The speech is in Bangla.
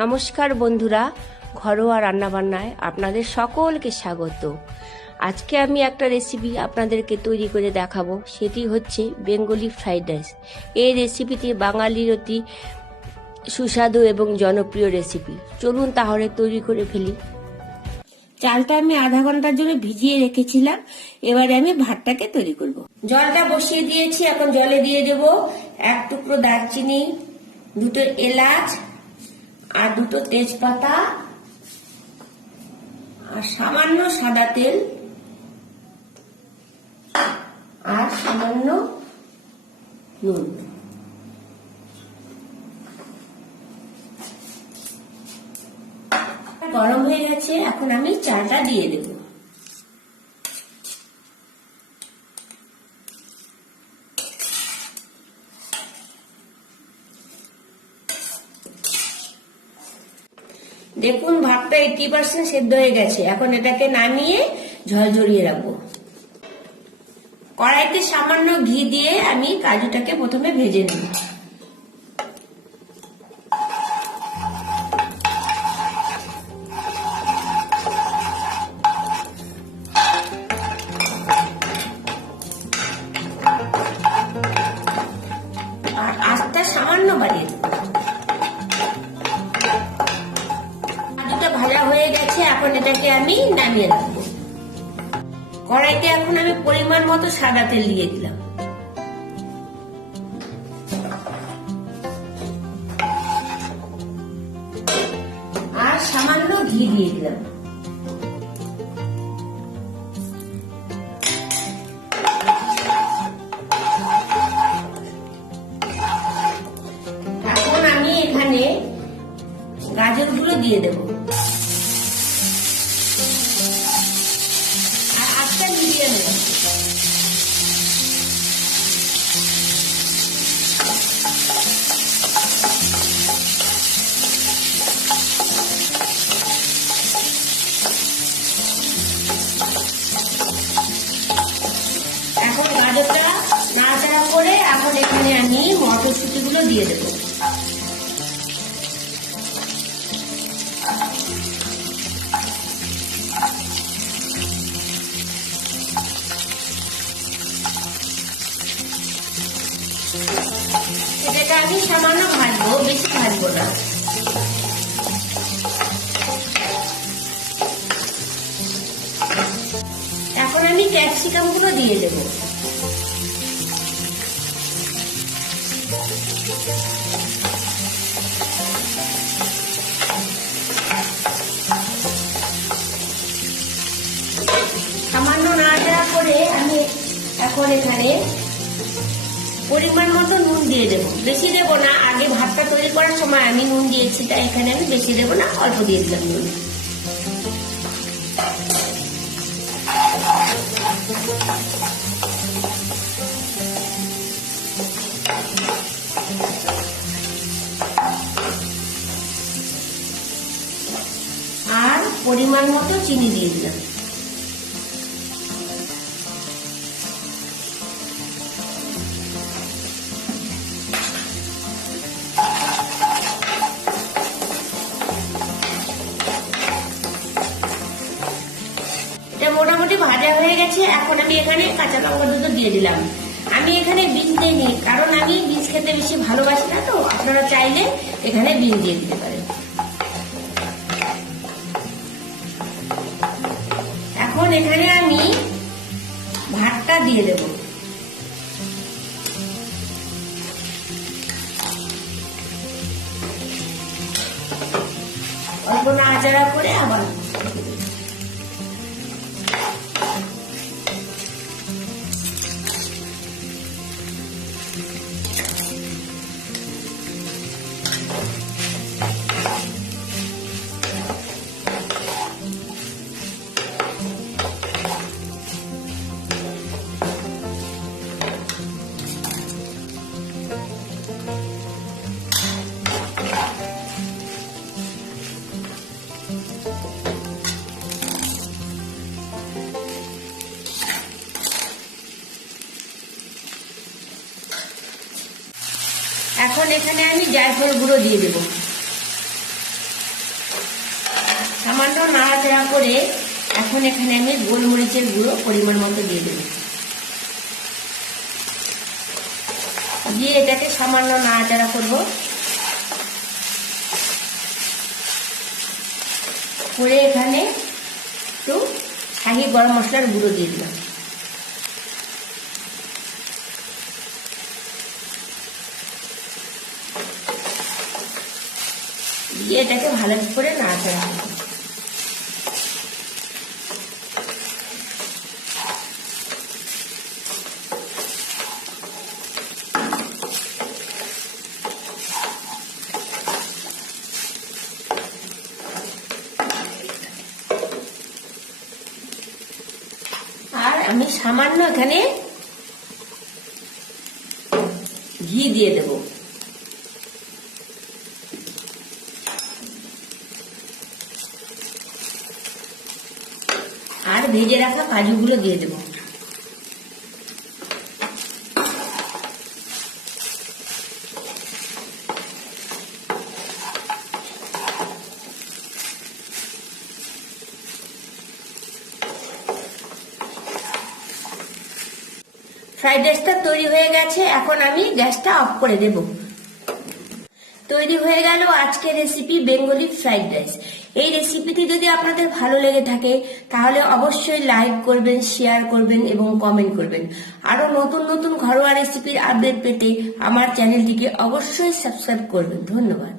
নমস্কার বন্ধুরা, ঘরোয়া রান্নাবান্নায় আপনাদের সকলকে স্বাগত। আজকে আমি একটা রেসিপি আপনাদেরকে তৈরি করে দেখাবো, সেটি হচ্ছে বেঙ্গলি ফ্রাইড রাইস। এই রেসিপিটি বাঙালির অতি সুস্বাদু এবং জনপ্রিয় রেসিপি। চলুন তাহলে তৈরি করে ফেলি। চালটা আমি আধা ঘন্টার জন্য ভিজিয়ে রেখেছিলাম। এবারে আমি ভাতটাকে তৈরি করব। জলটা বসিয়ে দিয়েছি, এখন জলে দিয়ে দেব এক টুকরো দারচিনি, দুটো এলাচ আর দুটো তেজপাতা আর সামান্য সাদা তেল আর সামান্য নুন। গরম হয়ে গেছে, এখন আমি চালটা দিয়ে দেব। দেখুন ভাতটা 80% সেদ্ধ হয়ে গেছে। এখন এটাকে নামিয়ে ঝরঝরিয়ে রাখবো। কড়াইতে সামান্য ঘি দিয়ে আমি কাজুটাকে প্রথমে ভেজে নেব। আর আঁচটা সামান্য বাড়িয়ে দেব। ভাজা হয়ে গেছে, এখন এটাকে আমি নামিয়ে রাখবো। কড়াইতে এখন আমি পরিমাণ মতো সাদা তেল দিয়ে দিলাম। আর সামান্য ঘি দিয়ে দিলাম। এখন আমি এখানে গাজরগুলো দিয়ে দেবো। এখন গাজরটা নাড়াচাড়া করে এখন এখানে আমি মটরশুঁটিগুলো দিয়ে দেব। এটাকে আমি সামান্য ভাজবো, বেশি ভাজবো না। এখন আমি ক্যাপসিকাম গুলো দিয়ে দেব। সামান্য নাড়াচাড়া করে আমি এখন এখানে পরিমাণ মতো নুন দিয়ে দেব। বেশি দেব না, আগে ভাতটা তৈরি করার সময় আমি নুন দিয়েছি, তাই এখানে আমি বেশি দেব না, অল্প দিয়ে দিলাম নুন। আর পরিমাণ মতো চিনি দিয়ে দিলাম। মোটামুটি ভাজা হয়ে গেছে, এখন আমি এখানে কাঁচা লঙ্কা দুটো দিয়ে দিলাম। আমি এখানে বীজ দিইনি, কারণ আমি বীজ খেতে বেশি ভালোবাসি না, তো আপনারা চাইলে এখানে বীজ দিয়ে দিতে পারেন। এখন এখানে আমি ভাতটা দিয়ে দেব। অল্প নাড়াচাড়া করে আবার এখন এখানে আমি জায়ফল গুঁড়ো দিয়ে দেব। নাড়াচাড়া করে এখন এখানে আমি গোলমরিচের গুঁড়ো পরিমাণ মতো দিয়ে দেব। দিয়ে এটাকে সামান্য নাড়াচাড়া করব। করে এখানে একটু শাহি গরম মশলার গুঁড়ো দিয়ে দিলাম। দিয়ে এটাকে ভালো করে নাড়াচাড়া করব। আর আমি সামান্য এখানে ঘি দিয়ে দেব। আর ভেজে রাখা কাজুগুলো দিয়ে দেব। ফ্রাইড রাইসটা তৈরি হয়ে গেছে, এখন আমি গ্যাসটা অফ করে দেব। তৈরি হয়ে গেল আজকের রেসিপি বেঙ্গলি ফ্রাইড রাইস। এই রেসিপিটি যদি আপনাদের ভালো লেগে থাকে তাহলে অবশ্যই লাইক করবেন, শেয়ার করবেন এবং কমেন্ট করবেন। আরো নতুন নতুন ঘরোয়া রেসিপির আপডেট পেতে আমার চ্যানেলটিকে অবশ্যই সাবস্ক্রাইব করবেন। ধন্যবাদ।